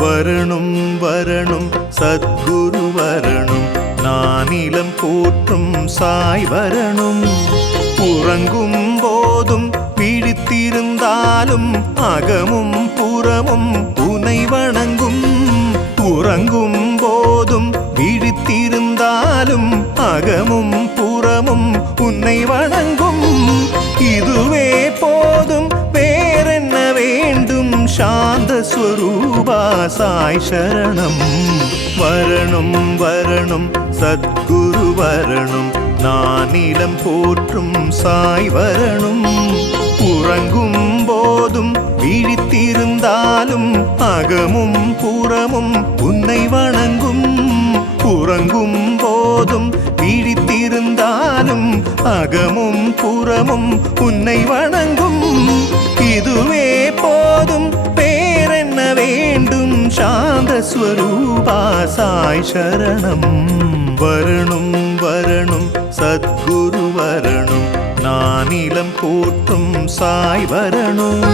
வரணும் வரணும் சத்குரு வரணும், நானிலம் போற்றும் சாய் வரணும். உறங்கும் போதும் விழித்திருந்தாலும் அகமும் புறமும் உனை வணங்கும். உறங்கும் போதும் விழித்திருந்தாலும் அகமும் புறமும் உன்னை வணங்கும். இதுவே போதும், வேறென்ன வேண்டும்? சாந்த ஸ்வரூபா சாய் சரணம். வரணும் வரணும் சத்குரு வரணும், நானிலம் போற்றும் சாய் வரணும். உறங்கும் போதும் விழித்திருந்தாலும் அகமும் புறமும் உன்னை வணங்கும். உறங்கும் போதும் விழித்திருந்தாலும் அகமும் புறமும் உன்னை வணங்கும். இதுவே போதும், வேறென்ன வேண்டும்? சாந்த ஸ்வரூபா சாய் சரணம். வரணும் வரணும் சத்குரு வரணும், நானிலம் போற்றும் சாய் வரணும்.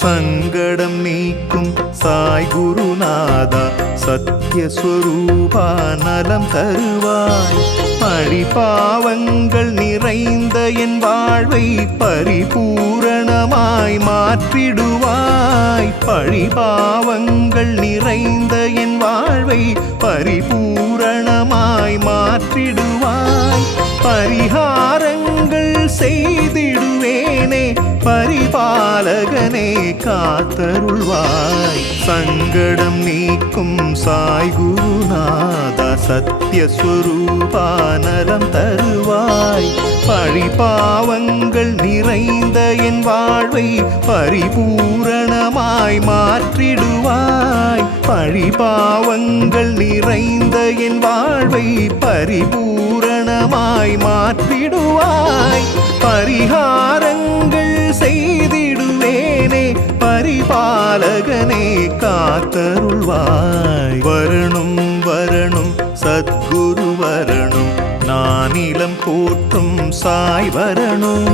சங்கடம் நீக்கும் சாய் குருநாதா, சத்யஸ்வரூபா நலம் தருவாய். பழிபாவங்கள் நிறைந்த என் வாழ்வை பரிபூரணமாய் மாற்றிடுவாய். பழிபாவங்கள் நிறைந்த என் வாழ்வை பரிபூரணமாய் மாற்றிடுவாய். பரிகாரங்கள் செய்திடுவேனே, பரிபாலகனே காத்தருள்வாய். சங்கடம் நீக்கும் சாய் குருநாதா, சத்யஸ்வரூபா நலம் தருவாய். பழிபாவங்கள் நிறைந்த என் வாழ்வை பரிபூரணமாய் மாற்றிடுவாய். பழிபாவங்கள் நிறைந்த என் வாழ்வை பரிபூரணமாய் மாற்றிடுவாய். பரிகாரங்கள் செய்திடுவேனே, பரிபாலகனே காத்தருள்வாய். வரணும் வரணும் சத்குரு வரணும், நானிலம் போற்றும் சாய் வரணும்.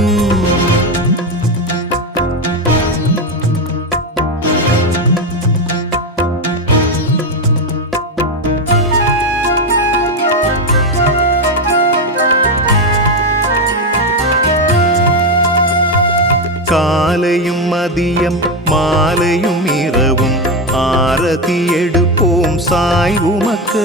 காலையும் மதியம் மாலையும் இரவும் ஆரதி எடுப்போம் சாய் உமக்கு.